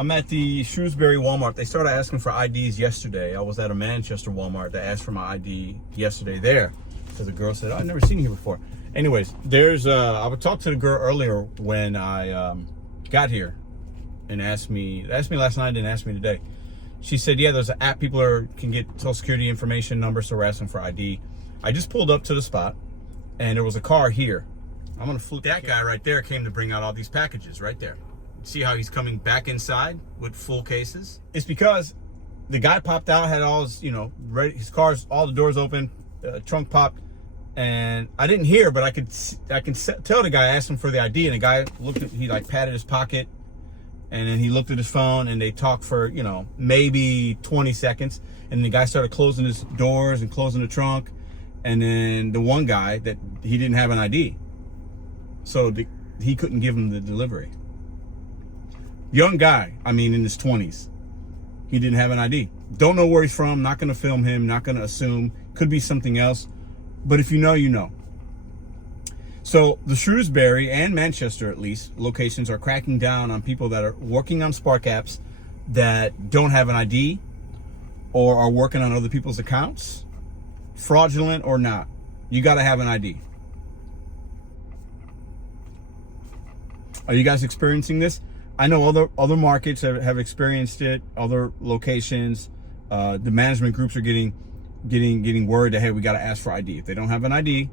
I'm at the Shrewsbury Walmart. They started asking for IDs yesterday. I was at a Manchester Walmart that asked for my ID yesterday there. So the girl said, I've never seen you here before. Anyways, there's, I would talk to the girl earlier when I got here and asked me last night and asked me today. She said, yeah, there's an app people can get social security information numbers, so we're asking for ID. I just pulled up to the spot and there was a car here. I'm gonna flip that guy right there came to bring out all these packages right there. See how he's coming back inside with full cases? It's because the guy popped out, had all his, ready, his car's, all the doors open, trunk popped, and I didn't hear, but I can tell the guy, asked him for the ID, and the guy he like patted his pocket, and then he looked at his phone, and they talked for, maybe 20 seconds, and the guy started closing his doors and closing the trunk, and then the one guy, that he didn't have an ID, so he couldn't give him the delivery. Young guy, in his 20s. He didn't have an ID. Don't know where he's from, not gonna film him, not gonna assume. Could be something else. But if you know, you know. So the Shrewsbury and Manchester, at least, locations are cracking down on people that are working on Spark apps that don't have an ID or are working on other people's accounts, fraudulent or not. You gotta have an ID. Are you guys experiencing this? I know other markets have experienced it, other locations. The management groups are getting word that, hey, we got to ask for ID. If they don't have an ID,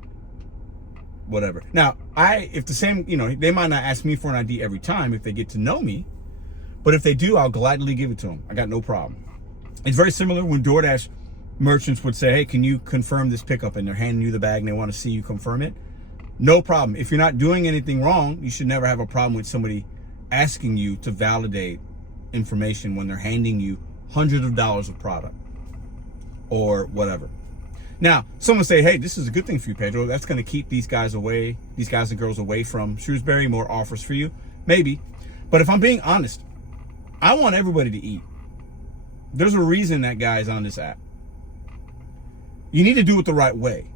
whatever. Now, if the same, they might not ask me for an ID every time if they get to know me, but if they do, I'll gladly give it to them. I got no problem. It's very similar when DoorDash merchants would say, hey, can you confirm this pickup? And they're handing you the bag and they want to see you confirm it. No problem. If you're not doing anything wrong, you should never have a problem with somebody asking you to validate information when they're handing you hundreds of dollars of product or whatever. Now, someone say, hey, this is a good thing for you, Pedro. That's going to keep these guys and girls away from Shrewsbury, more offers for you. Maybe. But if I'm being honest, I want everybody to eat. There's a reason that guy's on this app. You need to do it the right way.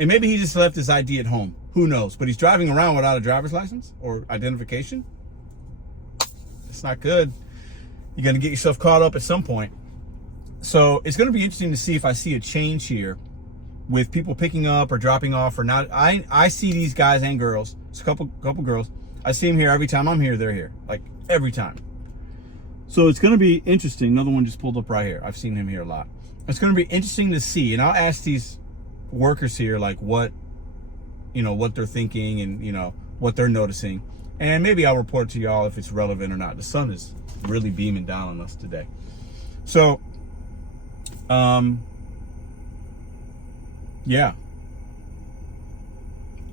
And maybe he just left his ID at home. Who knows? But he's driving around without a driver's license or identification. It's not good. You're going to get yourself caught up at some point. So it's going to be interesting to see if I see a change here with people picking up or dropping off or not. I see these guys and girls. It's a couple girls. I see them here every time I'm here. They're here, like every time. So it's going to be interesting. Another one just pulled up right here. I've seen him here a lot. It's going to be interesting to see. And I'll ask these workers here, like what they're thinking and, what they're noticing. And maybe I'll report to y'all if it's relevant or not. The sun is really beaming down on us today. So, yeah.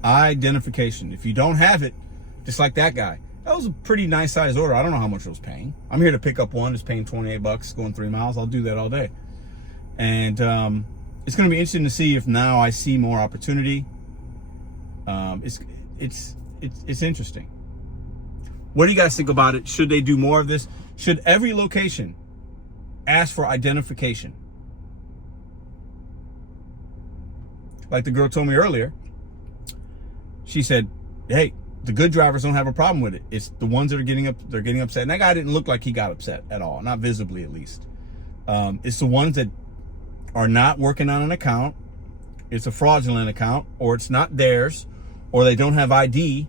Identification. If you don't have it, just like that guy, that was a pretty nice size order. I don't know how much it was paying. I'm here to pick up one. It's paying 28 bucks, going 3 miles. I'll do that all day. And, it's going to be interesting to see if now I see more opportunity. It's interesting. What do you guys think about it? Should they do more of this? Should every location ask for identification? Like the girl told me earlier, she said, hey, the good drivers don't have a problem with it. It's the ones that are getting upset. And that guy didn't look like he got upset at all, not visibly at least. It's the ones that are not working on an account, it's a fraudulent account, or it's not theirs, or they don't have ID,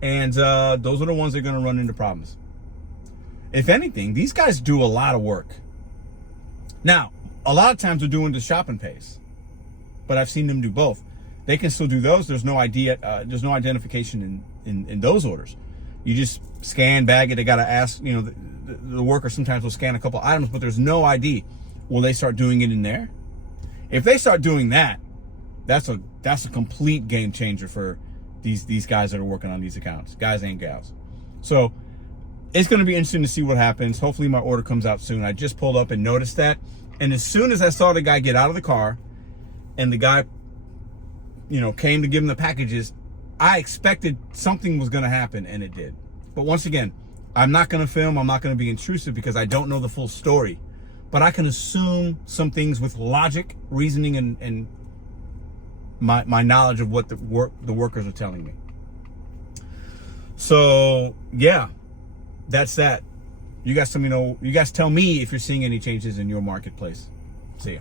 and those are the ones that are going to run into problems. If anything, these guys do a lot of work. Now, a lot of times they're doing the shopping pays, but I've seen them do both. They can still do those. There's no ID, there's no identification in those orders. You just scan, bag it. They got to ask, the worker sometimes will scan a couple items, but there's no ID. Will they start doing it in there? If they start doing that, that's a complete game changer for these guys that are working on these accounts, guys and gals. So it's going to be interesting to see what happens. Hopefully my order comes out soon. I just pulled up and noticed that. And as soon as I saw the guy get out of the car and the guy, came to give him the packages, I expected something was going to happen, and it did. But once again, I'm not going to film. I'm not going to be intrusive because I don't know the full story. But I can assume some things with logic, reasoning, and my knowledge of what the workers are telling me. So, yeah, that's that. You guys tell me if you're seeing any changes in your marketplace. See ya.